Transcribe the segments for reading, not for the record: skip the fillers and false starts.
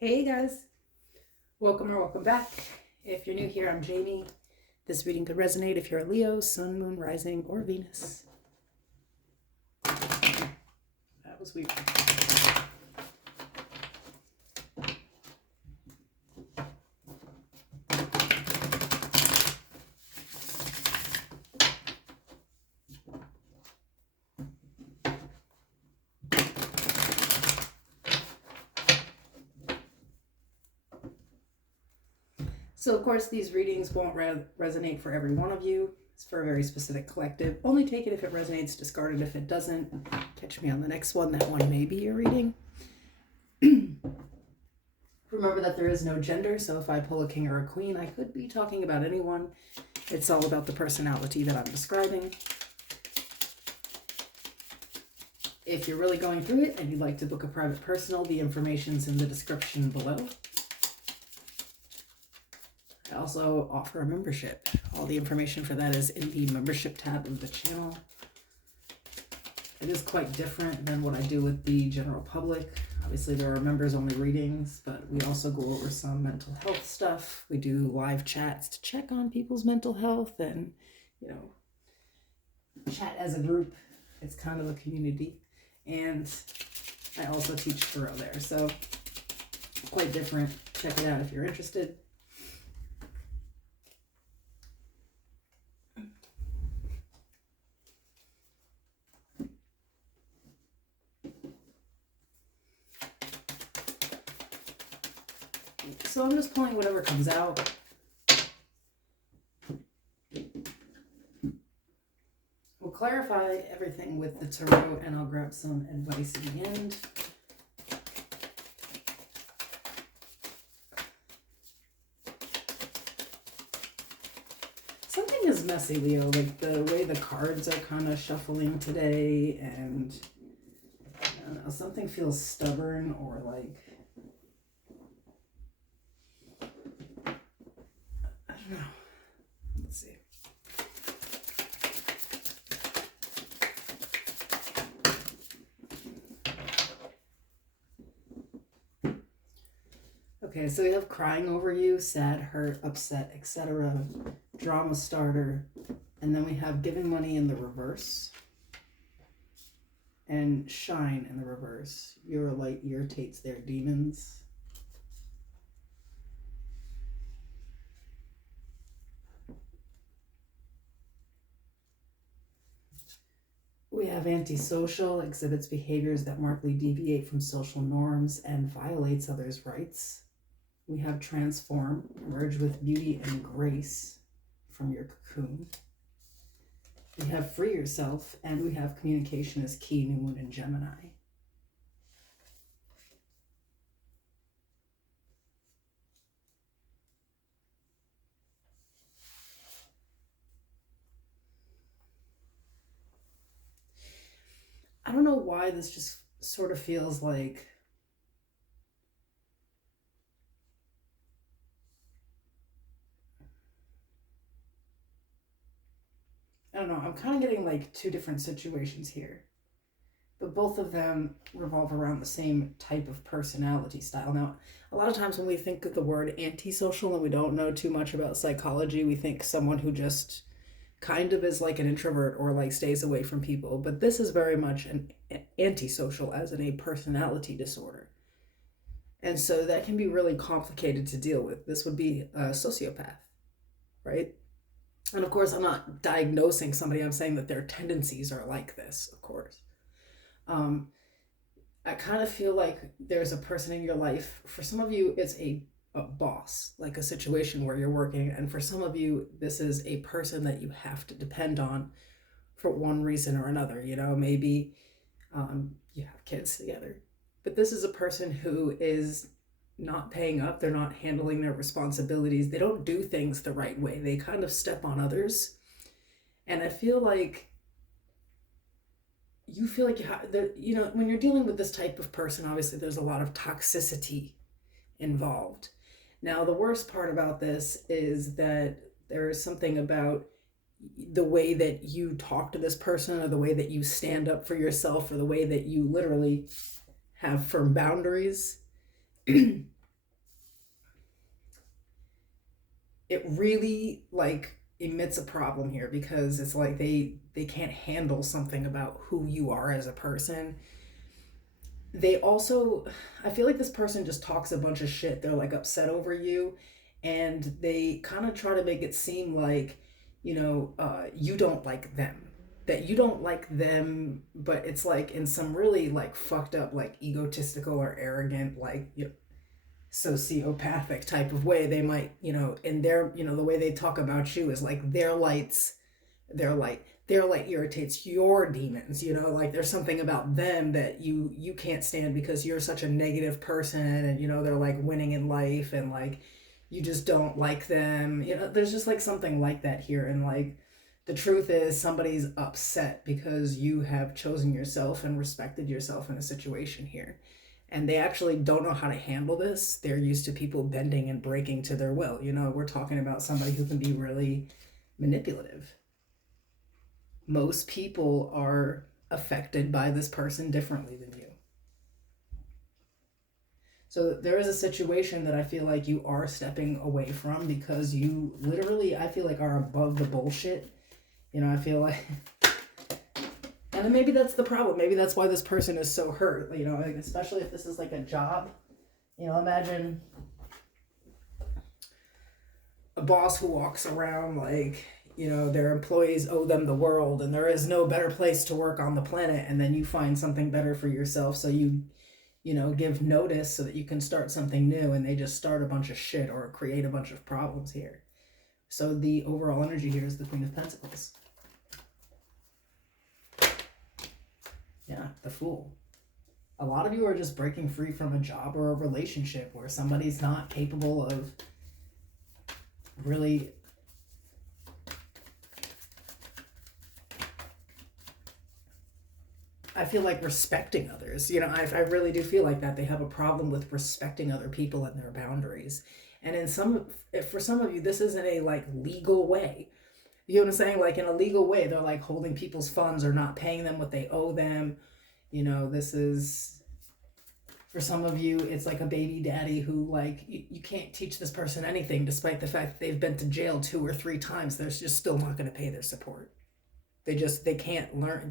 Hey guys, welcome or welcome back. If you're new here, I'm Jamie. This reading could resonate if you're a Leo, Sun, Moon, Rising, or Venus. That was weird. So, of course, these readings won't resonate for every one of you. It's for a very specific collective. Only take it if it resonates, discard it if it doesn't. Catch me on the next one. That one may be your reading. Remember that there is no gender, so if I pull a king or a queen, I could be talking about anyone. It's all about the personality that I'm describing. If you're really going through it and you'd like to book a private personal, the information's in the description below. I also offer a membership. All the information for that is in the membership tab of the channel. It is quite different than what I do with the general public. Obviously, there are members-only readings, but we also go over some mental health stuff. We do live chats to check on people's mental health and, chat as a group. It's kind of a community. And I also teach tarot there, so quite different. Check it out if you're interested. So I'm just pulling whatever comes out. We'll clarify everything with the tarot and I'll grab some advice in the end. Something is messy, Leo, like the way the cards are kind of shuffling today, and I don't know, something feels stubborn or like, I don't know. Let's see. Okay, so we have crying over you, sad, hurt, upset, etc., drama starter, and then we have giving money in the reverse, and shine in the reverse. Your light irritates their demons. We have antisocial, exhibits behaviors that markedly deviate from social norms and violates others' rights. We have transform, emerge with beauty and grace from your cocoon. We have free yourself, and we have communication as key, new moon in Gemini. I don't know why this just sort of feels like I don't know, I'm kind of getting like two different situations here, but both of them revolve around the same type of personality style. Now, a lot of times when we think of the word antisocial and we don't know too much about psychology, we think someone who just kind of is like an introvert or like stays away from people, but this is very much an antisocial, as in a personality disorder. And so that can be really complicated to deal with. This would be a sociopath, right? And of course, I'm not diagnosing somebody, I'm saying that their tendencies are like this, of course. I kind of feel like there's a person in your life. For some of you, it's a boss, like a situation where you're working. And for some of you, this is a person that you have to depend on for one reason or another. Maybe you have kids together. But this is a person who is not paying up. They're not handling their responsibilities. They don't do things the right way. They kind of step on others. And I feel like you feel like when you're dealing with this type of person, obviously there's a lot of toxicity involved. Now, the worst part about this is that there is something about the way that you talk to this person, or the way that you stand up for yourself, or the way that you literally have firm boundaries it really like emits a problem here, because it's like they can't handle something about who you are as a person. They also, I feel like this person just talks a bunch of shit. They're like upset over you, and they kind of try to make it seem like, you don't like them, that you don't like them, but it's like in some really like fucked up, like egotistical or arrogant, like, sociopathic type of way. They might, in their, the way they talk about you is like their light irritates your demons, like there's something about them that you can't stand because you're such a negative person, and they're like winning in life, and like you just don't like them. There's just like something like that here. And like the truth is, somebody's upset because you have chosen yourself and respected yourself in a situation here, and they actually don't know how to handle this. They're used to people bending and breaking to their will. We're talking about somebody who can be really manipulative. Most people are affected by this person differently than you. So there is a situation that I feel like you are stepping away from, because you literally, I feel like, are above the bullshit. I feel like, and then maybe that's the problem. Maybe that's why this person is so hurt, like, especially if this is like a job. Imagine a boss who walks around like, their employees owe them the world and there is no better place to work on the planet, and then you find something better for yourself, so you give notice so that you can start something new, and they just start a bunch of shit or create a bunch of problems here. So the overall energy here is the Queen of Pentacles. Yeah, the Fool. A lot of you are just breaking free from a job or a relationship where somebody's not capable of really I feel like respecting others. I really do feel like that. They have a problem with respecting other people and their boundaries. And for some of you, this is in a like legal way. You know what I'm saying? Like in a legal way, they're like holding people's funds or not paying them what they owe them. This is, for some of you, it's like a baby daddy who like, you can't teach this person anything despite the fact that they've been to jail 2 or 3 times. They're just still not going to pay their support. They can't learn.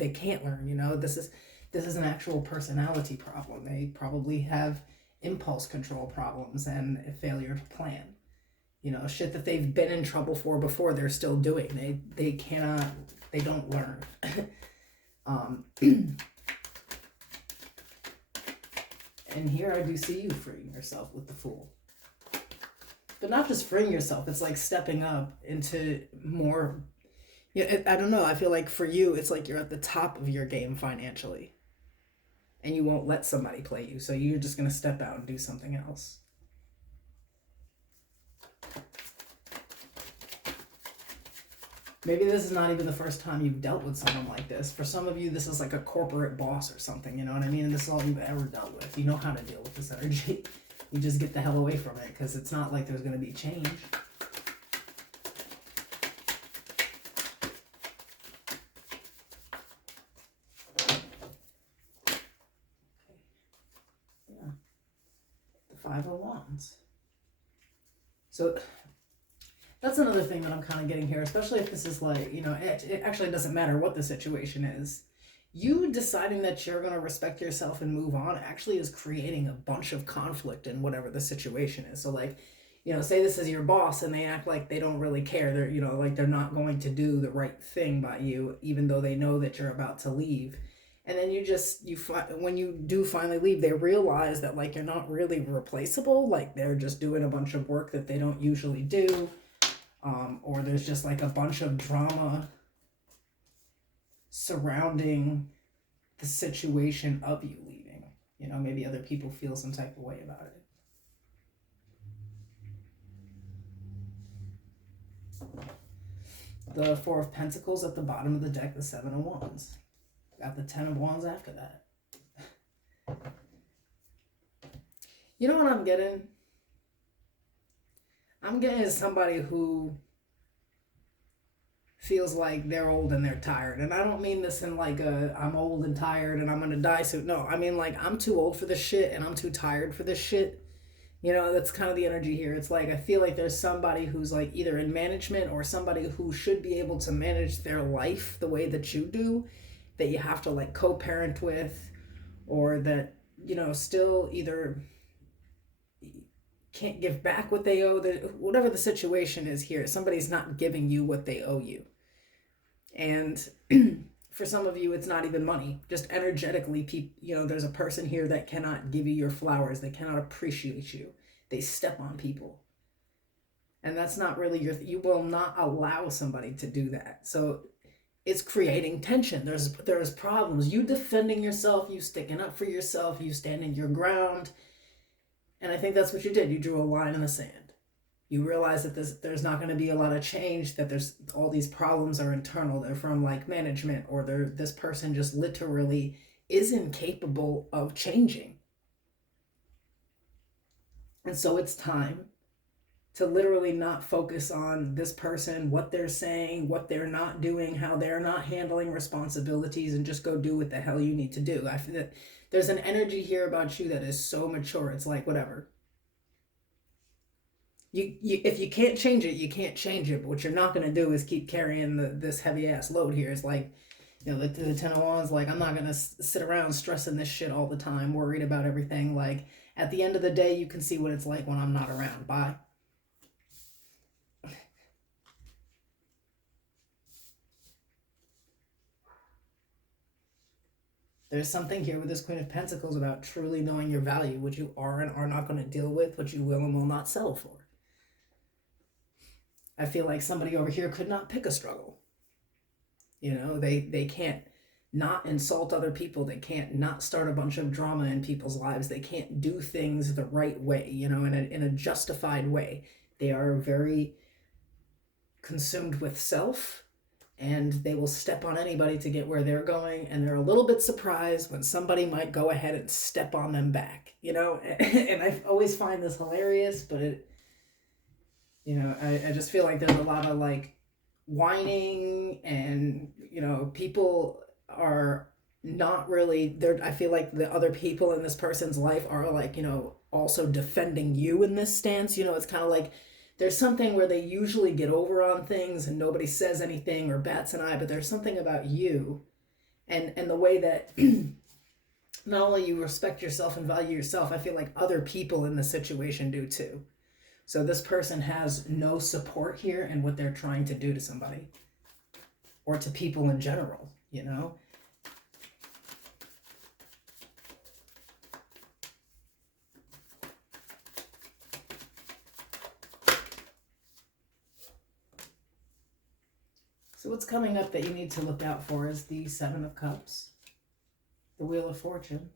This is an actual personality problem. They probably have impulse control problems and a failure to plan. Shit that they've been in trouble for before, they're still doing. They don't learn. And here I do see you freeing yourself with the Fool. But not just freeing yourself, it's like stepping up into more. Yeah, I don't know. I feel like for you, it's like you're at the top of your game financially, and you won't let somebody play you. So you're just going to step out and do something else. Maybe this is not even the first time you've dealt with someone like this. For some of you, this is like a corporate boss or something, you know what I mean? And this is all you've ever dealt with. You know how to deal with this energy. You just get the hell away from it, because it's not like there's going to be change. Five of Wands. So that's another thing that I'm kind of getting here, especially if this is like, it actually doesn't matter what the situation is. You deciding that you're going to respect yourself and move on actually is creating a bunch of conflict in whatever the situation is. So like, say this is your boss and they act like they don't really care. They're, like they're not going to do the right thing by you, even though they know that you're about to leave. And then when you do finally leave, they realize that like you're not really replaceable. Like they're just doing a bunch of work that they don't usually do. Or there's just like a bunch of drama surrounding the situation of you leaving. Maybe other people feel some type of way about it. The Four of Pentacles at the bottom of the deck, the Seven of Wands. Got the 10 of Wands after that. You know what I'm getting? I'm getting somebody who feels like they're old and they're tired. And I don't mean this in like I'm old and tired and I'm going to die soon. No, I mean like I'm too old for this shit and I'm too tired for this shit. You know, that's kind of the energy here. It's like I feel like there's somebody who's like either in management or somebody who should be able to manage their life the way that you do, that you have to like co-parent with, or that, you know, still either can't give back what they owe, whatever the situation is here, somebody's not giving you what they owe you. And for some of you, it's not even money, just energetically. You know, there's a person here that cannot give you your flowers, they cannot appreciate you, they step on people, and that's not really you will not allow somebody to do that. So it's creating tension. There's problems. You defending yourself, you sticking up for yourself, you standing your ground. And I think that's what you did. You drew a line in the sand. You realize that there's not going to be a lot of change, that there's all these problems are internal. They're from like management, or this person just literally is incapable of changing. And so it's time to literally not focus on this person, what they're saying, what they're not doing, how they're not handling responsibilities, and just go do what the hell you need to do. I feel that there's an energy here about you that is so mature. It's like, whatever. You if you can't change it, you can't change it. But what you're not going to do is keep carrying this heavy ass load here. It's like, you know, the Ten of Wands, like, I'm not going to sit around stressing this shit all the time, worried about everything. Like, at the end of the day, you can see what it's like when I'm not around. Bye. There's something here with this Queen of Pentacles about truly knowing your value, what you are and are not going to deal with, what you will and will not settle for. I feel like somebody over here could not pick a struggle. You know, they can't not insult other people. They can't not start a bunch of drama in people's lives. They can't do things the right way, you know, in a justified way. They are very consumed with self, and they will step on anybody to get where they're going, and they're a little bit surprised when somebody might go ahead and step on them back, you know. And I always find this hilarious, but it, you know, I just feel like there's a lot of like whining, and, you know, people are not really there. I feel like the other people in this person's life are like, you know, also defending you in this stance. You know, it's kind of like there's something where they usually get over on things and nobody says anything or bats an eye, but there's something about you and the way that not only you respect yourself and value yourself, I feel like other people in the situation do too. So this person has no support here in what they're trying to do to somebody or to people in general, you know? So what's coming up that you need to look out for is the Seven of Cups, the Wheel of Fortune.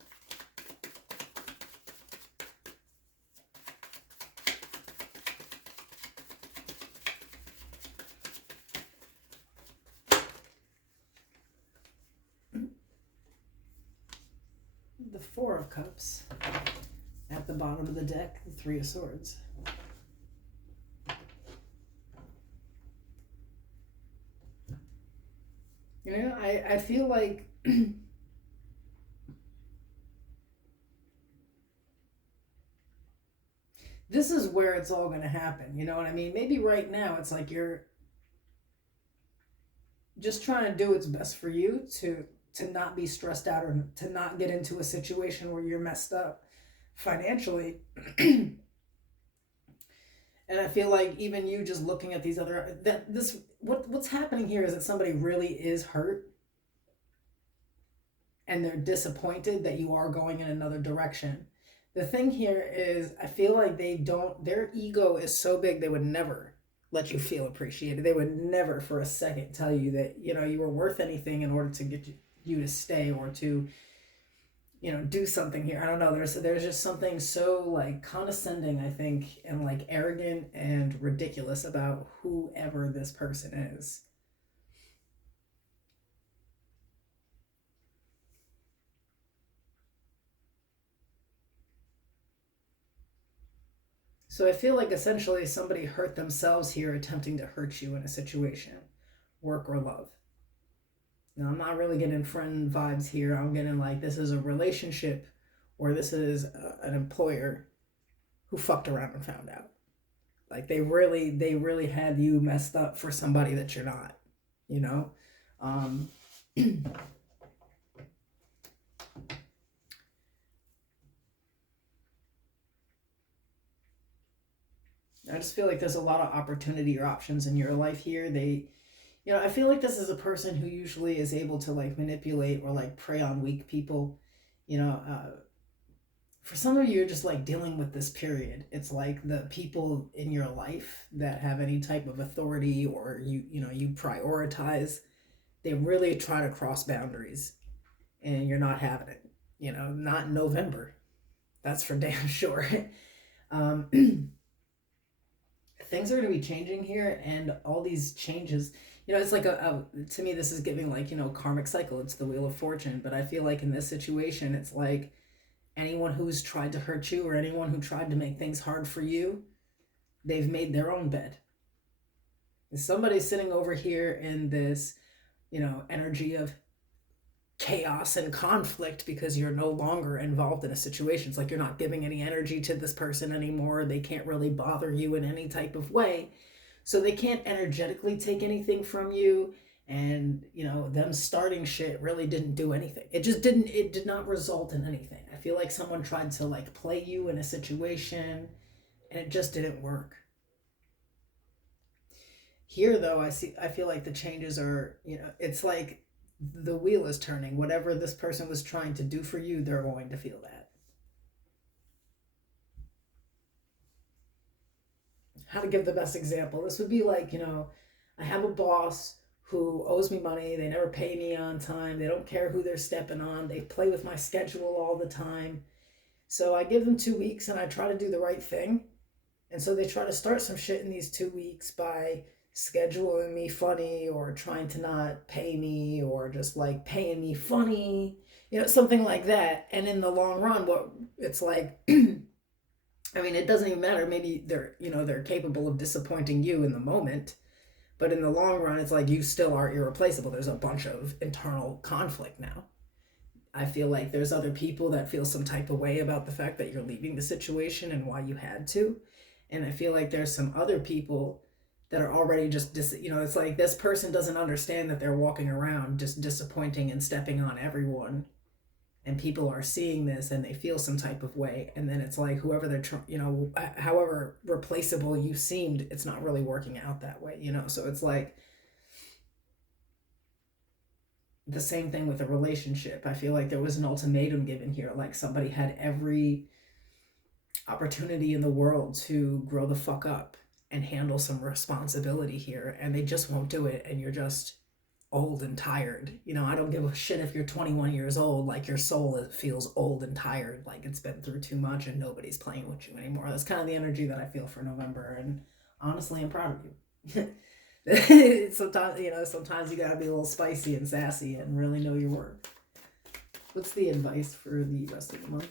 The Four of Cups. At the bottom of the deck, the Three of Swords. You know, I feel like this is where it's all going to happen. You know what I mean? Maybe right now it's like you're just trying to do what's best for you to not be stressed out or to not get into a situation where you're messed up financially. And I feel like even you just looking at these other what's happening here is that somebody really is hurt and they're disappointed that you are going in another direction. The thing here is I feel like their ego is so big they would never let you feel appreciated. They would never for a second tell you that, you know, you were worth anything in order to get you to stay or to, you know, do something here. I don't know. There's just something so like condescending, I think, and like arrogant and ridiculous about whoever this person is. So I feel like essentially somebody hurt themselves here attempting to hurt you in a situation, work or love. Now, I'm not really getting friend vibes here. I'm getting like this is a relationship or this is an employer who fucked around and found out. Like they really had you messed up for somebody that you're not, you know? Um, I just feel like there's a lot of opportunity or options in your life here. I feel like this is a person who usually is able to like manipulate or like prey on weak people. You know, for some of you, you're just like dealing with this period. It's like the people in your life that have any type of authority or you prioritize, they really try to cross boundaries and you're not having it. Not in November. That's for damn sure. um, Things are going to be changing here, and all these changes, it's like to me, this is giving like, karmic cycle. It's the wheel of fortune. But I feel like in this situation, it's like anyone who's tried to hurt you or anyone who tried to make things hard for you, they've made their own bed. And somebody's sitting over here in this, energy of chaos and conflict because you're no longer involved in a situation. It's like you're not giving any energy to this person anymore. They can't really bother you in any type of way. So they can't energetically take anything from you. And, them starting shit really didn't do anything. It did not result in anything. I feel like someone tried to like play you in a situation and it just didn't work. Here though, I feel like the changes are, it's like the wheel is turning. Whatever this person was trying to do for you, they're going to feel that. How to give the best example? This would be like, I have a boss who owes me money. They never pay me on time. They don't care who they're stepping on. They play with my schedule all the time. So I give them 2 weeks and I try to do the right thing. And so they try to start some shit in these 2 weeks by scheduling me funny or trying to not pay me or just like paying me funny, something like that. And in the long run, what it's like, I mean, it doesn't even matter. Maybe they're capable of disappointing you in the moment, but in the long run, it's like you still are irreplaceable. There's a bunch of internal conflict now. I feel like there's other people that feel some type of way about the fact that you're leaving the situation and why you had to. And I feel like there's some other people that are already just, it's like this person doesn't understand that they're walking around just disappointing and stepping on everyone. And people are seeing this and they feel some type of way. And then it's like whoever however replaceable you seemed, it's not really working out that way, So it's like the same thing with a relationship. I feel like there was an ultimatum given here. Like somebody had every opportunity in the world to grow the fuck up and handle some responsibility here, and they just won't do it, and you're just old and tired. I don't give a shit if you're 21 years old, like your soul feels old and tired, like it's been through too much and nobody's playing with you anymore. That's kind of the energy that I feel for November, and honestly, I'm proud of you. Sometimes you gotta be a little spicy and sassy and really know your worth. What's the advice for the rest of the month?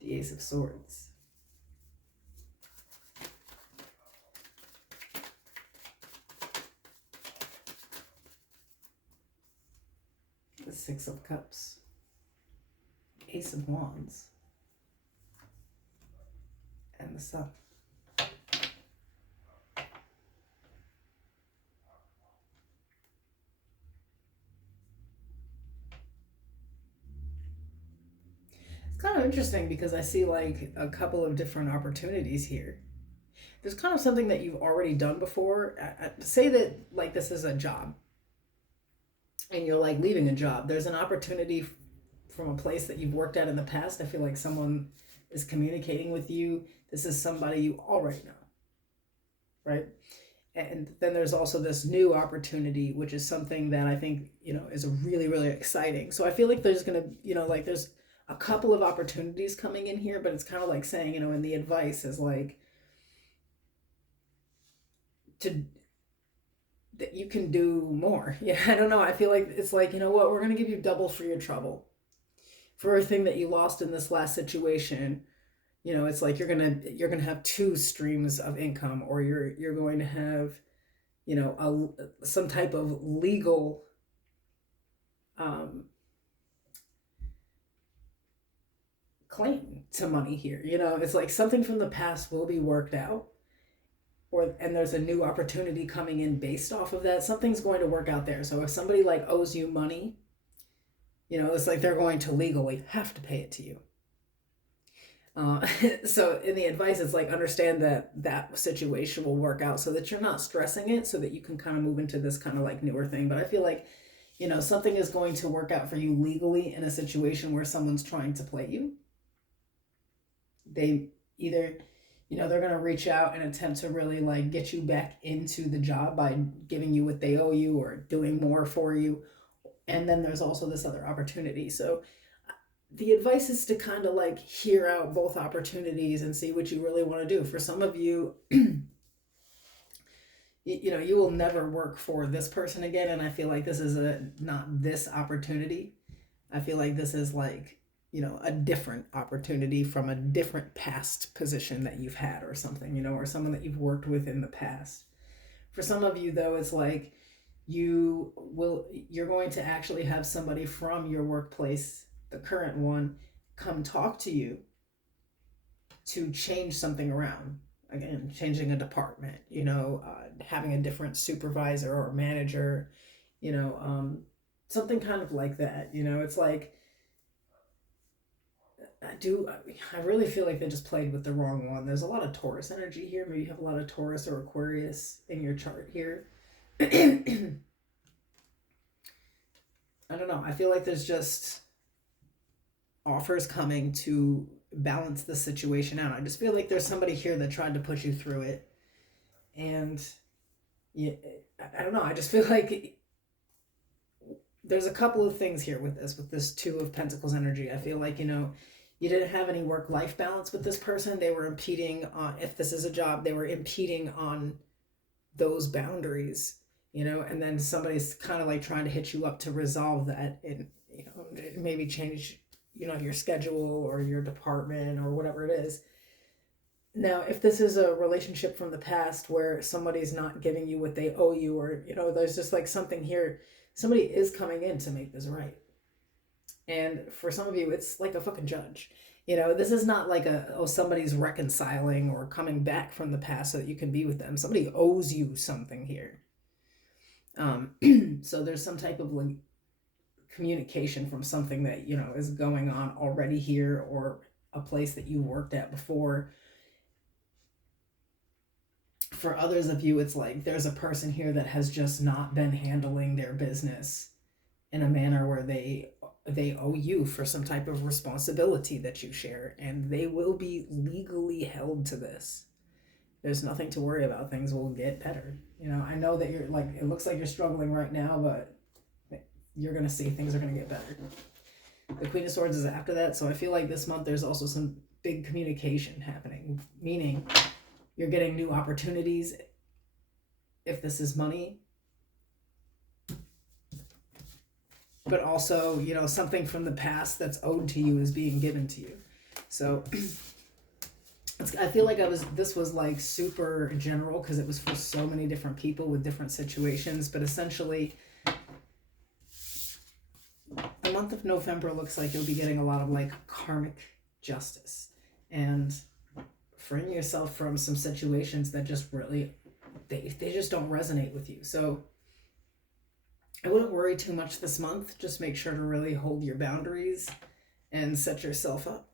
The Ace of Swords. The Six of Cups. Ace of Wands. And the Sun. Kind of interesting because I see like a couple of different opportunities here. There's kind of something that you've already done before. Say that like this is a job and you're like leaving a job. There's an opportunity from a place that you've worked at in the past. I feel like someone is communicating with you. This is somebody you already know, right? And then there's also this new opportunity, which is something that I think, is really, really exciting. So I feel like there's going to, like there's a couple of opportunities coming in here, but it's kind of like saying, in the advice is like that you can do more. Yeah, I don't know. I feel like it's like, what, we're going to give you double for your trouble for everything that you lost in this last situation. It's like you're going to have 2 streams of income, or you're going to have, some type of legal claim to money here. You know, it's like something from the past will be worked out, and there's a new opportunity coming in based off of that. Something's going to work out there. So if somebody like owes you money, you know, it's like they're going to legally have to pay it to you. So in the advice, it's like understand that that situation will work out so that you're not stressing it, so that you can kind of move into this kind of like newer thing. But I feel like, you know, something is going to work out for you legally in a situation where someone's trying to play you. They either, you know, they're going to reach out and attempt to really like get you back into the job by giving you what they owe you or doing more for you. And then there's also this other opportunity. So the advice is to kind of like hear out both opportunities and see what you really want to do. For some of you, you know, you will never work for this person again. And I feel like this is not this opportunity. I feel like this is like, you know, a different opportunity from a different past position that you've had or something, you know, or someone that you've worked with in the past. For some of you though, it's like you're going to actually have somebody from your workplace, the current one, come talk to you to change something around. Again, changing a department, you know, having a different supervisor or manager, you know, something kind of like that. You know, it's like, I really feel like they just played with the wrong one. There's a lot of Taurus energy here. Maybe you have a lot of Taurus or Aquarius in your chart here. I don't know. I feel like there's just offers coming to balance the situation out. I just feel like there's somebody here that tried to push you through it. And yeah, I don't know. I just feel like there's a couple of things here with this Two of Pentacles energy. I feel like, you know, you didn't have any work-life balance with this person. They were impeding on, if this is a job, they were impeding on those boundaries, you know, and then somebody's kind of like trying to hit you up to resolve that and, you know, maybe change, you know, your schedule or your department or whatever it is. Now, if this is a relationship from the past where somebody's not giving you what they owe you, or, you know, there's just like something here, somebody is coming in to make this right. And for some of you, it's like a fucking judge. You know, this is not like somebody's reconciling or coming back from the past so that you can be with them. Somebody owes you something here. So there's some type of like communication from something that, you know, is going on already here, or a place that you worked at before. For others of you, it's like there's a person here that has just not been handling their business in a manner where they owe you for some type of responsibility that you share, and they will be legally held to this. There's nothing to worry about. Things will get better. You know, I know that you're like, it looks like you're struggling right now, but you're going to see things are going to get better. The Queen of Swords is after that. So I feel like this month there's also some big communication happening, meaning you're getting new opportunities. If this is money, but also, you know, something from the past that's owed to you is being given to you. So I feel like this was like super general because it was for so many different people with different situations, but essentially the month of November looks like you'll be getting a lot of like karmic justice and freeing yourself from some situations that just really, they just don't resonate with you. So I wouldn't worry too much this month. Just make sure to really hold your boundaries and set yourself up